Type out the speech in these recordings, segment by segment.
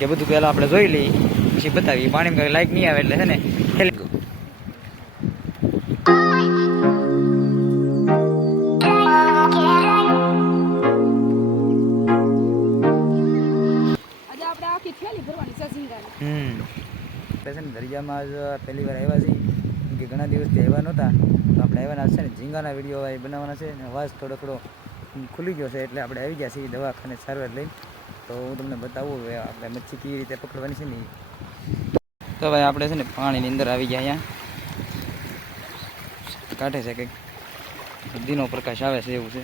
કે બધું પહેલાં આપણે જોઈ લઈએ પછી બતાવીએ. પાણીમાં કંઈ લાઈક નહીં આવે એટલે છે ને ઠેલી ગયું. આપણે છે ને દરિયામાં જ પહેલી વાર આવ્યા છીએ કે ઘણા દિવસથી આવ્યા નહોતા, તો આપણે આવ્યાના છે ને ઝીંગાના વિડીયો બનાવવાના છે ને અવાજ થોડો ખુલી ગયો છે એટલે આપણે આવી ગયા છીએ દવાખાને સારવાર લઈને. તો હું તમને બતાવું હવે આપણે મચ્છી કેવી રીતે પકડવાની છે ને. તો ભાઈ આપણે છે ને પાણીની અંદર આવી ગયા, અહીંયા કાઢે છે કંઈક દીનો પ્રકાશ આવે છે એવું છે.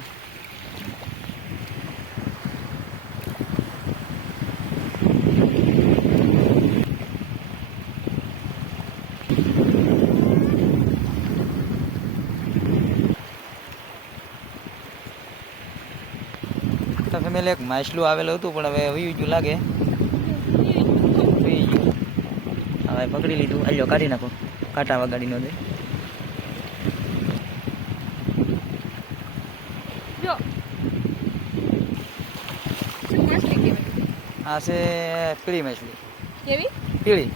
ફેમિલી એક માછલું આવેલું હતું પણ હવે વયું ગયું લાગે, હવે પકડી લીધું. આલ્યો કાઢી નાખો, કાંટા વગાડીનો દે. આ છે પીળી માછલી. કેવી પીળી?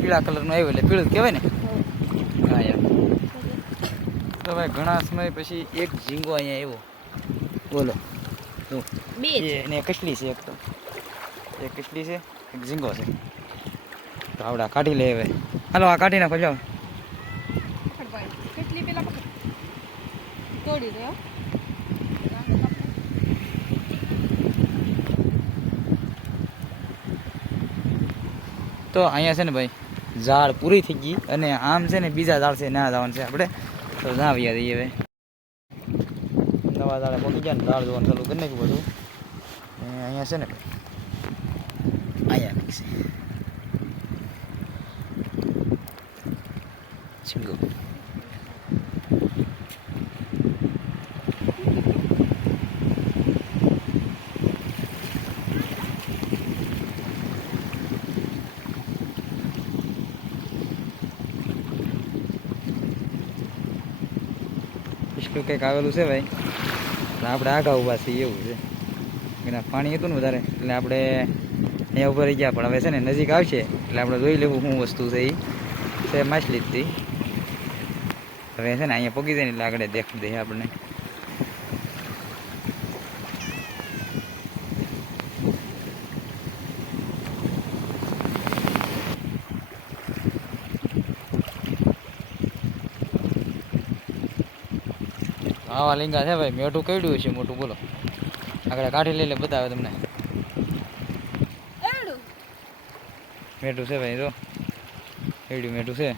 પીળા કલરનું આવ્યું એટલે પીળું કહેવાય ને. હા યાર. તો ભાઈ ઘણા સમય પછી એક ઝીંગો અહીંયા આવ્યો. બોલો એને કેટલી છે? એક તો એક કેટલી છે, એક ઝીંગો છે. તો આવડા કાઢી લે હવે. હાલો આ કાઢી નાખો. જાઓ તો અહીંયા છે ને ભાઈ ઝાડ પૂરી થઈ ગઈ અને આમ છે ને બીજા ઝાડ છે ના જવાનું છે આપણે. તો ના આવ્યા દઈએ હવે. નવા ઝાડે પહોંચી ગયા ને ઝાડ જોવાનું ચાલુ કરી નાખ્યું બધું. અહીંયા છે ને અહીંયા છે ઝીંગો. એટલું કંઈક આવેલું છે ભાઈ. આપણે આગા ઊભા છીએ એવું છે. એના પાણી હતું ને વધારે એટલે આપણે અહીંયા ઉભા રહી ગયા. પણ હવે છે ને નજીક આવશે એટલે આપણે જોઈ લેવું શું વસ્તુ છે. એ છે માછલી જ હતી. હવે છે ને અહીંયા પગી જાય ને એટલે આગળ દેખ દે આપણને. આવા લીંગા છે ભાઈ. મેઠું કેવડ્યું છે મોટું? બોલો આગળ કાઢી લઈ લે બતાવે તમને. મેઠું છે ભાઈ. જો એવડ્યું મેઠું છે.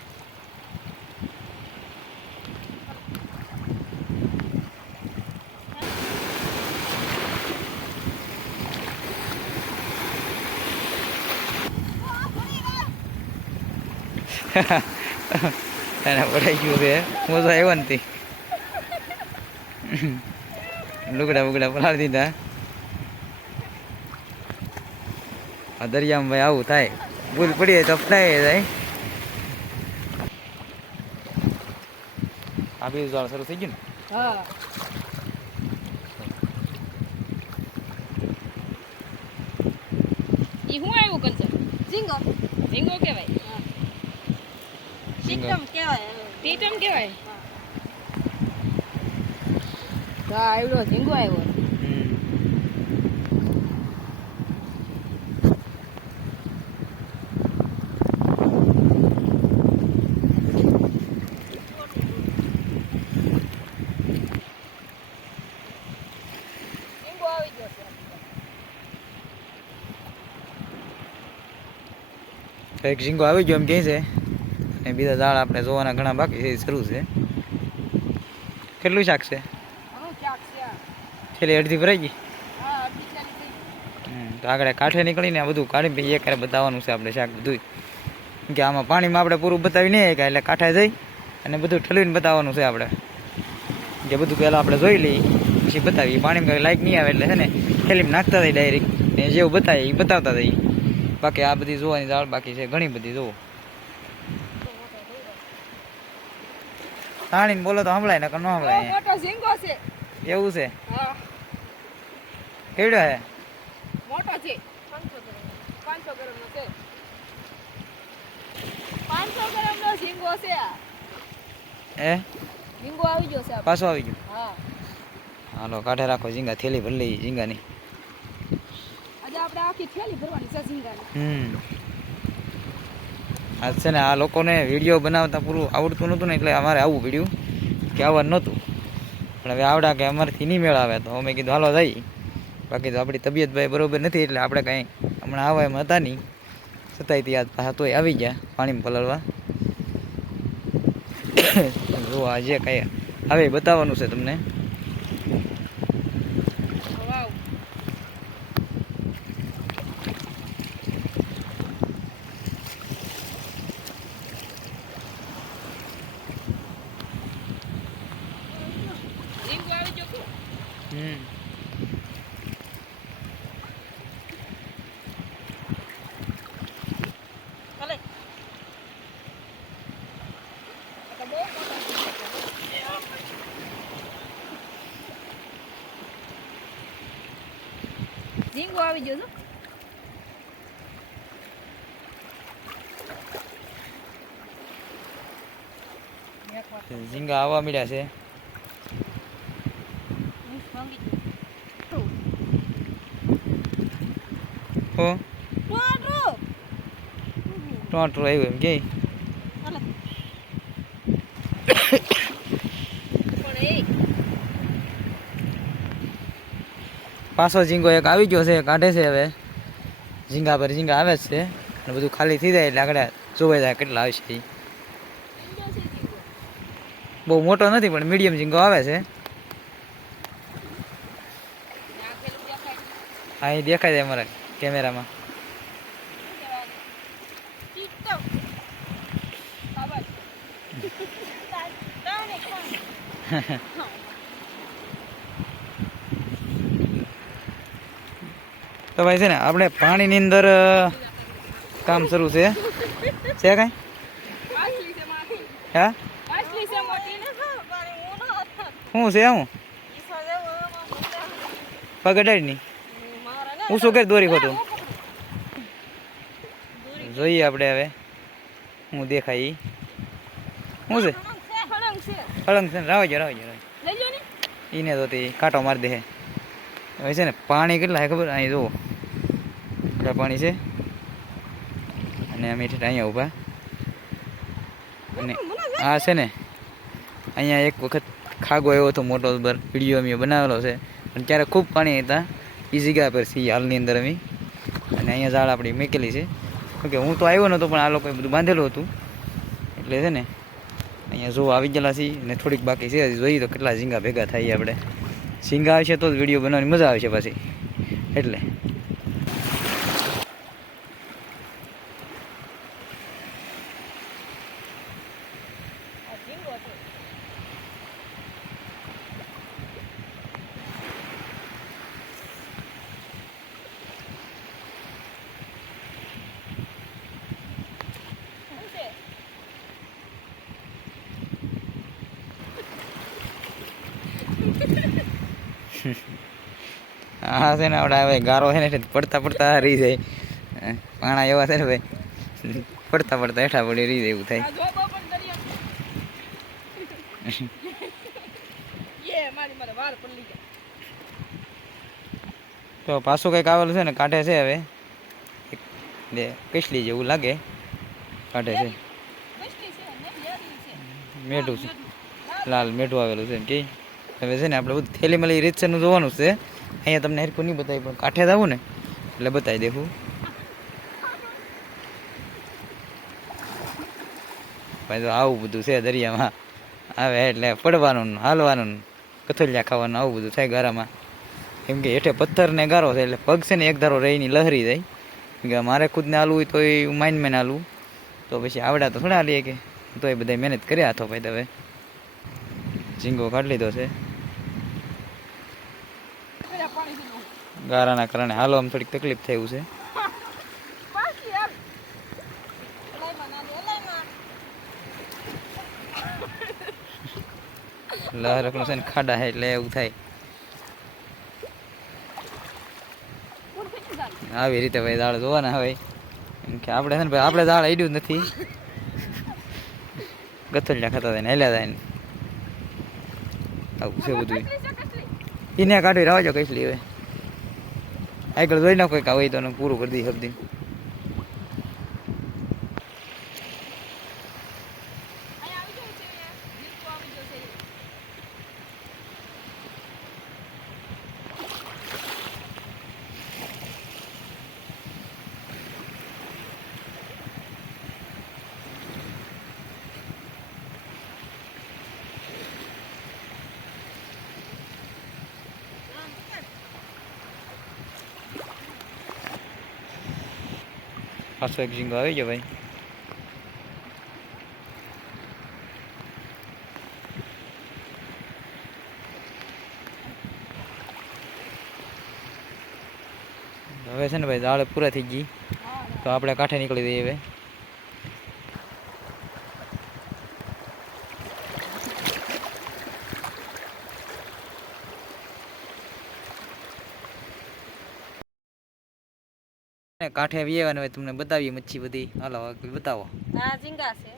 એને પડાઈ ગયું છે. મજા આવ્યો નથી. લુગડા બુગડા પલાળી દીધા. આ દરિયામાં ભાઈ આવું થાય. ભૂલ પડીએ તો ફટાઈ જાય. આ બીજું ઝાડ શરૂ થઈ ગયું ને. ઈ હું આવ્યું કંચન? ઝીંગો. ઝીંગો કહેવાય. ટીટમ કહેવાય. ટીટમ કહેવાય. હા આવ્યો ઝીંગો આવ્યો. એક ઝીંગો આવી ગયો એમ કહે છે. અને બીજા ઝાડ આપણે જોવાના ઘણા બાકી છે. શરૂ છે. કેટલું શાક છે? છેલ્લી અડધી ભરાઈ ગઈ. તો આગળ કાંઠે નીકળીને આ બધું કાઢી પછી એક બતાવવાનું છે આપણે શાક બધું. કે આમાં પાણીમાં આપણે પૂરું બતાવી નહીં એટલે કાંઠે જઈ અને બધું ઠલવીને બતાવવાનું છે આપણે. કે બધું પહેલાં આપણે જોઈ લઈએ પછી બતાવીએ. પાણીમાં કંઈ લાઈક નહીં આવે એટલે છે ને થેલીમાં નાખતા જઈએ ડાયરેક્ટ. ને જેવું બતાવીએ એ બતાવતા જઈએ. બાકી આ બધી જોવાની ઝાડ બાકી છે ઘણી બધી. જોવો તાણીને બોલો તો સંભળાય ને ન સંભળાય. એવું છે? કેવડો હે? મોટો છે. 500 ગ્રામનો છે. 500 ગ્રામનો ઝીંગો છે. ઝીંગો આવી ગયો છે આપણે. પાછો આવી ગયો. હા. હાલો કાઢે રાખો ઝીંગા, થેલી ભરી લઈ ઝીંગાની. આજે આપણે આખી થેલી ભરવાની છે ઝીંગાની. આજ છે ને આ લોકોને વિડીયો બનાવતા પૂરું આવડતું નહોતું ને એટલે અમારે આવું પડ્યું કે આવવાનું નહોતું, પણ હવે આવડા કે અમારાથી નહીં મેળ આવે તો અમે કીધું હાલો જઈ. બાકી તો આપણી તબિયત ભાઈ બરોબર નથી એટલે આપણે કાંઈ હમણાં આવવા એમ હતા નહીં, છતાંય ત્યાં પાછા તોય આવી ગયા પાણીમાં પલળવા. જો આજે કાંઈ આવે બતાવવાનું છે તમને. વાવ. ઝીંગો આવી ગયો કે? ભલે. આ તો બહુ મોટો ઝીંગો આવી ગયો છો. ઝીંગા આવવા મળ્યા છે. હો ટોટરો આવ્યો એમ કે પાછો ઝીંગો એક આવી ગયો છે, કાઢે છે હવે. ઝીંગા પર ઝીંગા આવે જ છે અને બધું ખાલી થઈ જાય એટલે આગળ જોવાઈ જાય કેટલા આવશે. બહુ મોટો નથી પણ મીડિયમ ઝીંગો આવે છે. હા એ દેખાય જાય અમારા કેમેરામાં. તો ભાઈ છે ને આપણે પાણીની અંદર કામ શરૂ છે કાંઈ? હા શું છે હું પગડાડીની હું શું કરી દોરી ખોટું જોઈએ આપણે હવે હું દેખાય શું છે? ફળંગ છે ને, રાવજો એને તો તે કાંટો મારી દે. હવે છે ને પાણી કેટલા છે ખબર? અહીં જુઓ કેટલા પાણી છે અને અમે અહીંયા ઊભા. અને આ છે ને અહીંયા એક વખત ખાગો આવ્યો હતો મોટો બર, વિડીયો અમે બનાવેલો છે, પણ ત્યારે ખૂબ પાણી હતા એ જગ્યા પર છીએ હાલની અંદર અમે. અને અહીંયા ઝાડ આપણી મૂકેલી છે, કેમકે હું તો આવ્યો નહોતો પણ આ લોકોએ બધું બાંધેલું હતું એટલે છે ને અહીંયા જો આવી ગયેલા છીએ અને થોડીક બાકી છે, હજી જોઈએ તો કેટલા ઝીંગા ભેગા થાય. આપણે ઝીંગા આવશે તો જ વિડીયો બનાવવાની મજા આવશે પાછી એટલે. હા છે ને આપણે હવે ગારો છે ને પડતા પડતા રહી જાય. પાણા એવા છે ને ભાઈ પડતા પડતા હેઠા પડી રહી જાય એવું થાય. તો પાછું કંઈક આવેલું છે ને કાઢે છે હવે કસલી જેવું લાગે કાઢે છે. મેઢું છે, લાલ મેઢું આવેલું છે કે હવે છે ને આપણે બધું થેલી મળી રીતસરનું જોવાનું છે. અહીંયા તમને હરખું નહીં બતાવી પણ કાંઠે જ આવું ને એટલે બતાવી દેખું. ભાઈ તો આવું બધું છે દરિયામાં આવે એટલે પડવાનું હાલવાનું કથોલિયા ખાવાનું આવું બધું થાય ગારામાં. કેમ કે હેઠે પથ્થર ને ગારો છે એટલે પગ છે ને એક ધારો રહીને લહરી જાય. કેમ કે મારે ખુદને હાલવું હોય તો એ માઇન હાલવું તો પછી આવડા તો થોડા હાલીએ કે તો એ બધા મહેનત કર્યા હાથો ભાઈ. હવે ઝીંગો કાઢી લીધો છે ગારાના કારણે હાલો આમ થોડીક તકલીફ થયું છે. લહરકનો છે ને ખાડા છે એટલે એવું થાય. આવી રીતે ભાઈ દાળ જોવાના હોય કેમ કે આપણે છે ને ભાઈ આપણે દાળ આડ્યું જ નથી ગથલિયા ખાતા થાય ને હેલ્યા થાય ને આવું છે બધું એને કાઢી રાવજો કઈસલી હવે આગળ જોઈ નાખો કંઈક હોય તો પૂરું કરી દઈએ સબ્જી પાછો એક ઝીંગો આવી ગયો ભાઈ હવે છે ને ભાઈ દાળ પૂરા થઈ ગઈ તો આપણે કાંઠે નીકળી દઈએ હવે કાંઠે આવી હોય તમને બતાવીએ મચ્છી બધી હાલો બતાવો આ ઝીંગા છે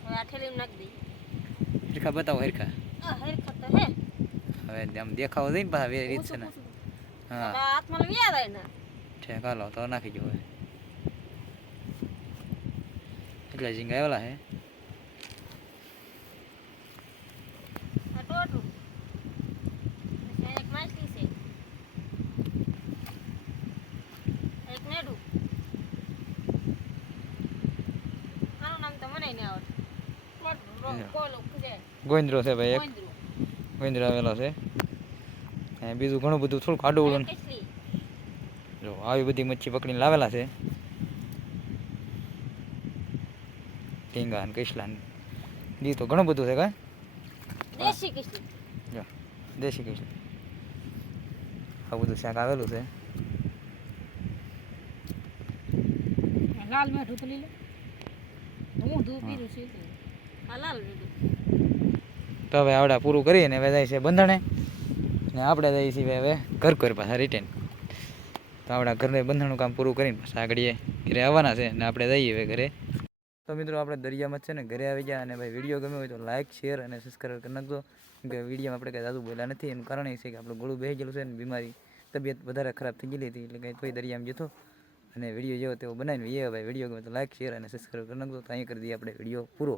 હવે આ ઠેલીમાં નાખી દઈએ હરખા બતાવો હરખા હરખા તો હે હવે આમ દેખાવો દઈ ને પાછા એ રીત છે ને હા હાથમાં લઈ આવે ને ઠેક હાલો તો નાખી જો હવે એટલા ઝીંગા આવેલા હે આ ટોટલું એક માછલી છે એક નેડું આનું નામ તો મને નહીં આવડે કોલો કુજે ગોંદરો છે ભાઈ એક ગોંદરું ગોંદરો આવેલો છે અને બીજું ઘણું બધું થોડુંક આડું કેટલી જો આવી બધી મચ્છી પકડીને લાવેલા છે ઢીંગા ને કૈસલા ને દી તો ઘણું બધું છે કા દેશી કેટલી જો દેશી કૈસલા આ બધું શાક આવેલું છે લાલ મીઠું તો લઈ લે હું દૂધ પીરું છે આ લાલ મીઠું તો હવે આવડા પૂરું કરીને હવે જાય છે બંધણે ને આપણે જઈએ છીએ હવે ઘર પાછા રિટર્ન તો આપણા ઘરને બંધણનું કામ પૂરું કરીને પાછા આગળ ઘરે આવવાના છે ને આપણે જઈએ હવે ઘરે તો મિત્રો આપણે દરિયામાં છે ને ઘરે આવી ગયા અને ભાઈ વિડીયો ગમ્યો હોય તો લાઇક શેર અને સબસ્ક્રાઈબ કરી નાખજો કે વિડીયોમાં આપણે કંઈ જાદુ બોલ્યા નથી એનું કારણ એ છે કે આપણું ગળું બેસી ગયેલું છે ને બીમારી તબિયત વધારે ખરાબ થઈ ગયેલી હતી એટલે કંઈ તોય દરિયામાં જતો અને વિડીયો જેવો તેવો બનાવીને ભાઈ વિડીયો ગમે તો લાઇક શેર અને સબસ્ક્રાઈબ કરી નાખજો તો અહીં કરી દઈએ આપણે વિડીયો પૂરો